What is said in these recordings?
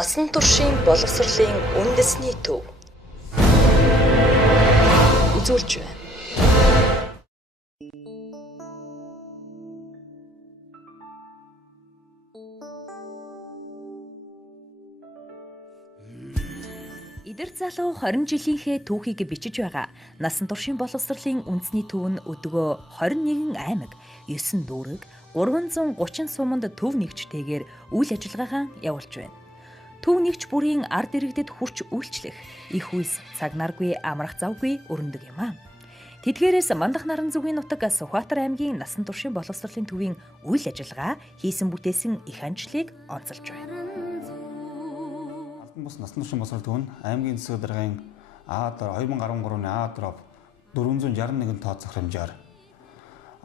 Насан туршийн боловсролын үндэсний төв үзүүлж байна. Идэр залуу 20 жилийнхээ түүхийг бичиж байгаа насан туршийн боловсролын үндэсний төв нь өдгөө 21 аймаг, 9 дүүрэг, 330 суманд төв нэгжтэйгээр үйл ажиллагаагаа явуулж байна. Төв нэгж бүрийн ард иргэдэд хүрч үйлчлэх их үйс цаг наргүй амрах завгүй өрнөдөг юм аа. Тэдгээрээс Мандах наран зүгийн нутаг Сүхбаатар аймгийн насан туршийн боловсролын төвийн үйл ажиллагаа хийсэн бүтээсэн их анчлыг онцолж байна. Бус насан туршийн боловсрол төв нь аймгийн засаг даргын А-дар 2013 оны А-дар 461 тооцох хэмжээр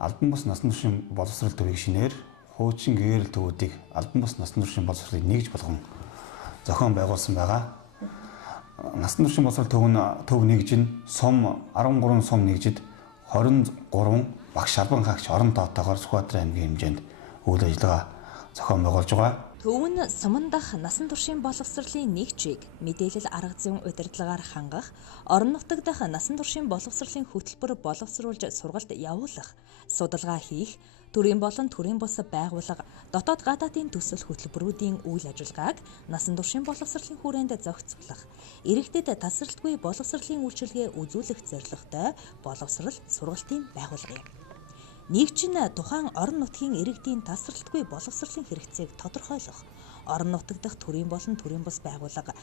Албан бус насан туршийн боловсрол төвийг шинээр хуучин гээрэл төвүүдийг Албан бус насан туршийн боловсролыг нэгж болгон зохион байгуулсан байгаа. Насан туршийн боловсрол төв нэгж нь сум 13 сум нэгжид 23 багш албан хаагч орон тоотойгоор Сүхбаатар аймгийн хэмжээнд үйл ажиллагаа зохион байгуулж байгаа. Төв нь суман дах насан туршийн боловсролын нэгжийг мэдээлэл арга зүйн удирдлагаар хангах, орон нутаг дах насан туршийн боловсролын хөтөлбөр боловсруулж сургалт явуулах, судалгаа хийх, төрийн болон төрийн бус байгууллага, дотоод гадаадын төсөл хөтөлбөрүүдийн үйл ажиллагааг насан туршийн боловсролын хүрээнд зохицуулах, иргэдэд тасралтгүй боловсролын үйлчилгээ үзүүлэх зорилготой боловсрол сургалтын байгууллага юм. Нэгж нь тухайн орон нутгийн иргэдийн тасралтгүй боловсролын хэрэгцээг тодорхойлох, орон нутаг дахь төрийн болон төрийн бус байгууллага,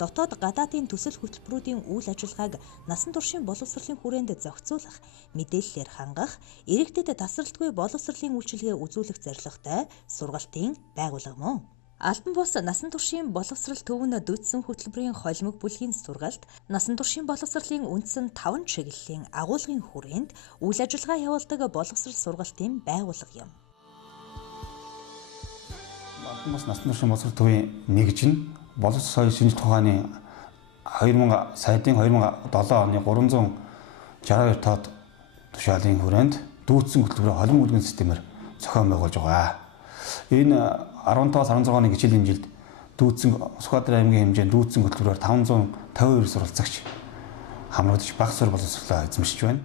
дотоод гадаадын төсөл хөтөлбөрүүдийн үйл ажиллагааг насан туршийн боловсролын хүрээнд зохицуулах, мэдээллээр хангах, иргэдэд тасралтгүй боловсролын үйлчилгээ үзүүлэх зорилготой сургалтын байгууллага мөн. Албан бус насан туршийн боловсрол төв нь дүйцсэн хөтөлбөрийн холимог бүлгийн сургалт, насан туршийн боловсролын үндсэн 5 чиглэлийн агуулгын хүрээнд үйл ажиллагаа явуулдаг боловсрол сургалтын байгууллага юм. Албан бус насан туршийн боловсрол төвийн нэгж нь боловсрол соёлын шинжлэх ухааны 2000 саяын 2007 оны 362 тоод тушаалын хүрээнд дүүцсэн хөтөлбөрийн холимог бүлгийн системээр зохион байгуулж байгаа. Энэ 15-16 оны хичээлийн жилд дүүцсэн Сүхбаатар аймгийн хэмжээнд дүүцсэн хөтөлбөрөөр 552 сурвалжлагч хамрагдаж бага сур боловсролоо эзэмшиж байна.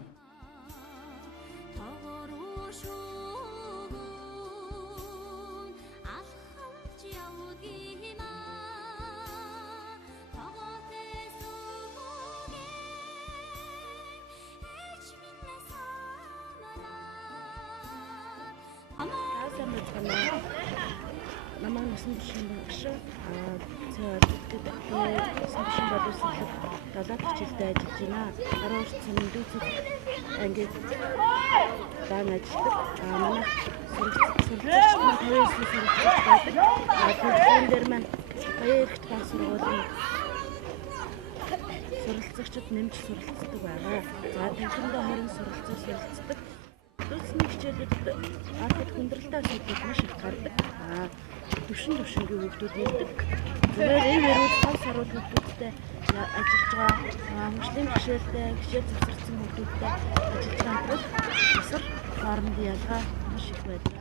Намайг насан туршийн багш цаадад насан туршийн боловсролыг 7 дахь жилдээ ажиллаж байна. 10 орчим дүүцэг ангид дан ажилладаг. Манай сурвалжлагч сурвалжлагч дээр маань баярт баг сургуулийн сурвалжлагчид нэмж суралцдаг байгаа. За танхимдаа 20 сурвалжлагч суралцдаг. Дүүцний хичээлүүд ард хүндрэлтэй асуудал маш их гардаг. Төвшингийн хүүхдүүд нэмдэг. Зүгээр эрүүл тав саруул хүүхдүүдтэй ажиллаж байгаа. Хөгжлийн бэрхшээлтэй, хичээл завсарсан хүүхдүүдтэй ажиллаж байгаа бол асар хоорондын ялгаа маш их байдаг.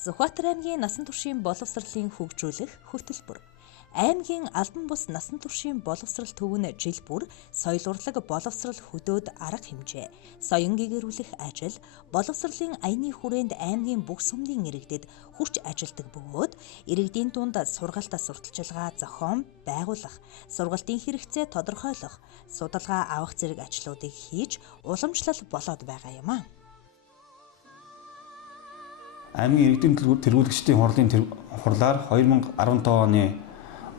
Сүхбаатар аймгийн насан туршийн боловсролын хөгжүүлэх хөтөлбөр. Аймгийн албан бус насан туршийн боловсрол төв нь жил бүр соёл урлаг боловсрол хөдөөд арга хэмжээ, соён гэгэрүүлэх ажил, боловсролын аяны хүрээнд аймгийн бүх сумдын иргэдэд хүрч ажилдаг бөгөөд иргэдийн дунд сургалт сурталчилгаа зохион байгуулах, сургалтын хэрэгцээ тодорхойлох, судалгаа авах зэрэг ажлуудыг хийж уламжлал болоод байгаа юм аа. Аймгийн иргэдийн тэргүүлэгчдийн хурлаар 2015 оны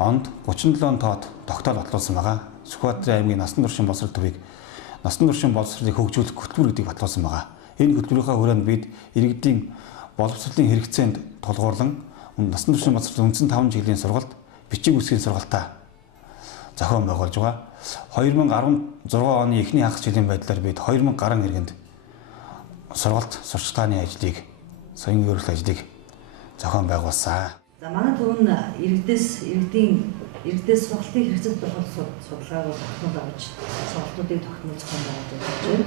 онд 37 тоод тогтоол батлуулсан байгаа. Сүхбаатар аймгийн насан туршийн боловсрол төвийг насан туршийн боловсролыг хөгжүүлэх хөтөлбөр гэдгийг батлуулсан байгаа. Энэ хөтөлбөрийнхаа хүрээнд бид иргэдийн боловсролын хэрэгцээнд тулгуурлан насан туршийн боловсролын үндсэн 5 чиглэлийн сургалт, бичиг үсгийн сургалтаа зохион байгуулж байгаа. 2016 оны эхний хагас жилийн байдлаар бид 2000 гаруй иргэнд сургалт сурчлагын ажлыг, соёлын хөгжил ажлыг зохион байгуулсан. За манай төвн иргэдээс сургалтын хэрэгцээ тодорхойлох судалгааг тогтмол авч сургалтуудыг тогтмол зохион байгуулж байна.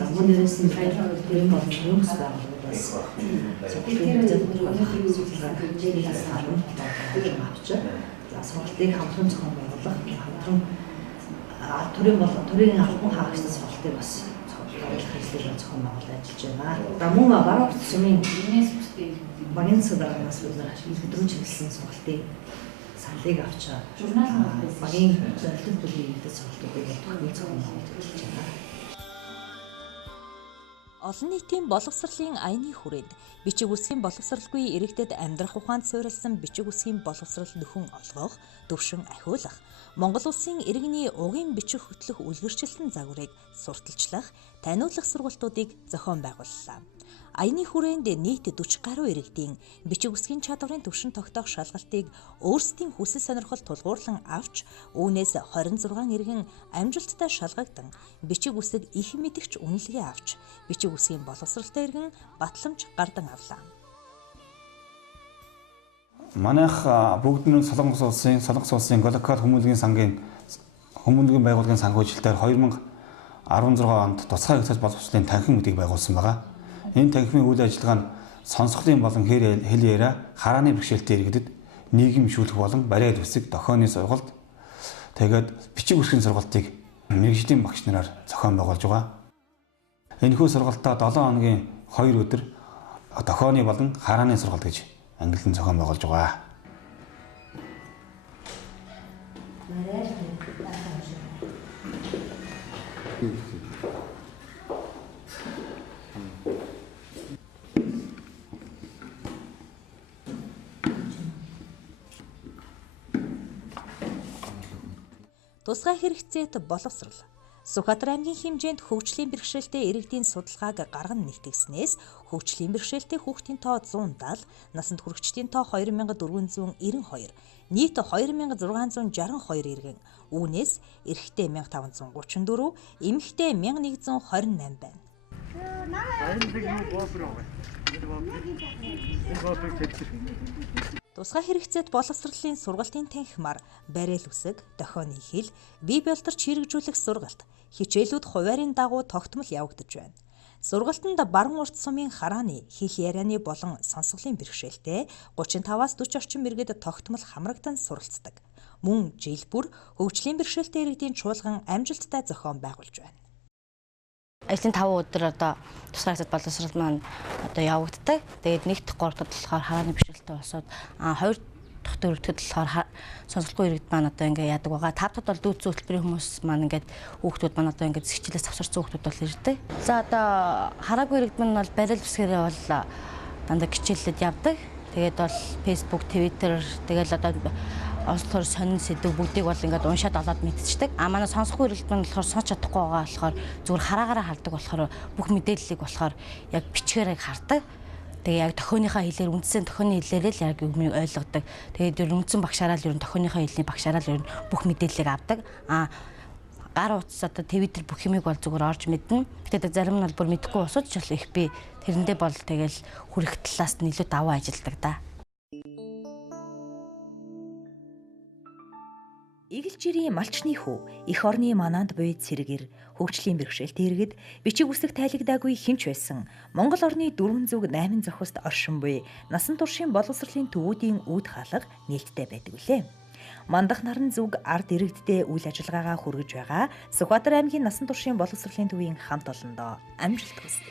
За мөн дээрээс нь тийм болон хүмүүс байгууллагаас сургалтын хэрэгцээ тодорхойлох судалгааг хэмжээнээс авч за сургалтыг хамтран зохион байгуулах, хамтран төрийн албан хаагчдын сургалтыг бас байгуулах хэрэгслийг зохион байгуулж ажиллаж байна. За мөн баруун сумын багийн сударгаас бид өдрөн чиглэсэн сургалтын саналыг авч багийн зорилт бүлгийн сургалтуудыг тогтмол зохион байгуулж ажиллаж байна. Олон нийтийн боловсролын аяны хүрээнд бичиг үсгийн боловсралгүй иргэдэд амьдрах ухаанд суурилсан бичиг үсгийн боловсрал нөхөн олгох, төвшин ахиулах, Монгол улсын иргэний угын бичих хөтлөх үлгэрчлэлтэн загварыг сурталчлах, таниулах сургалтуудыг зохион байгууллаа. Аяны хүрээнд нийт 40 гаруй иргэдийн бичиг үсгийн чадварын төвшин тогтоох шалгалтыг өөрсдийн хүсэл сонирхол тулгуурлан авч, үүнээс 26 иргэн амжилттай шалгагдан бичиг үсэг их мэдгч үнэлгээ авч, бичиг үсгийн боловсралтай иргэн батламж гардан авлаа. Манайх бүгд нь Солонгос улсын Глокал хүмүүнлэгийн байгууллагын санхүүжилтээр 2016 онд тусгай хэвлэл боловсролын танхим гэдгийг байгуулсан байгаа. Энэ танхимын үйл ажиллагаа нь сонсголын болон хэл яриа, харааны бэрхшээлтэй иргэдэд нийгэмшүүлэх болон бариад үсэг, дохионы сургалт, тэгээд бичиг үсгийн сургалтыг мэргэжлийн багш нараар зохион байгуулж байгаа. Энэхүү сургалтаа 7 хоногийн 2 өдөр дохионы болон харааны сургалт гэж ангилан зохион байгуулж байгаа. Тусгай хэрэгцээт боловсрал. Сүхбаатар аймгийн хэмжээнд хөгжлийн бэрхшээлтэй иргэдийн судалгааг гарган нэгтгэснээс хөгжлийн бэрхшээлтэй хүүхдийн тоо 170, насанд хүрэгчдийн тоо 2492, нийт 2662 иргэн. Үүнээс эрэгтэй 1534, эмэгтэй 1128 байна. Тусгай хэрэгцээт боловсролын сургалтын танхимаар бариал үсэг, дохионы хэл, бие болторч хэрэгжүүлэх сургалт, хичээлүүд хуваарийн дагуу тогтмол явагдаж байна. Сургалтанд баруун урт сумын харааны, хэл ярианы болон сонсголын бэрхшээлтэй 35-аас 40 орчим иргэд тогтмол хамрагдан суралцдаг. Мөн жил бүр хөгжлийн бэрхшээлтэй иргэдийн чуулган амжилттай зохион байгуулж байна. Ажлын 5 өдөр тусгай хэвлэл боловсрол маань явагддаг. Тэгээд нэг дахь 3 дахь болохоор харааны бэрхшээлтэй болсоод 2 дахь дөрөвдөд болохоор сонсголгүй иргэд маань ингээ яадаг байгаа. 5 дахьд бол дүүц хөтөлбөрийн хүмүүс маань ингээд хүүхдүүд маань ингээд зэгчлээс авсарсан хүүхдүүд бол ирдэг. За хараагүй иргэд маань бол барил үсгээрээ бол дандаа хичээллээд явдаг. Тэгээд бол Facebook, Twitter тэгээд онцлогоор сонин сэдв бүгдийг бол ингээд уншаад олоод мэдчихдэг. Манай сонсохгүй иргэд маань болохоор сонсч чадахгүй байгаа болохоор зүгээр хараагаараа хардаг болохоор бүх мэдээллийг болохоор яг бичгээр хардаг. Тэгээ яг дохионыхаа хэлээр үндсэн дохионы хэлээрээ л яг юмыг ойлгодог. Тэгээд ер нь үндсэн багшаараа л ер нь дохионыхаа хэлний багшаараа л ер нь бүх мэдээллийг авдаг. Гар утас Twitter бүх юмыг бол зүгээр орж мэднэ. Тэгээд зарим нь бол бүр мэдэхгүй босож жил их би тэрэндээ бол тэгэл хүрэх талаас нь илүү даваа ажилдаг да. Игэлжирийн малчны хүү, эх орны манаанд буй цэргэр, хөгжлийн бэрхшээлтэй иргэд, бичиг үсэг тайлагдаагүй хэмч байсан Монгол орны 4 зүг 8 зохиост оршин буй насан туршийн боловсролын төвүүдийн үүд хаалга нээлттэй байдаг үлээ. Мандах наран зүг ард иргэдтэй үйл ажиллагаагаа хүргэж байгаа Сүхбаатар аймгийн насан туршийн боловсролын төвийн хамт олондоо амжилт хүсье.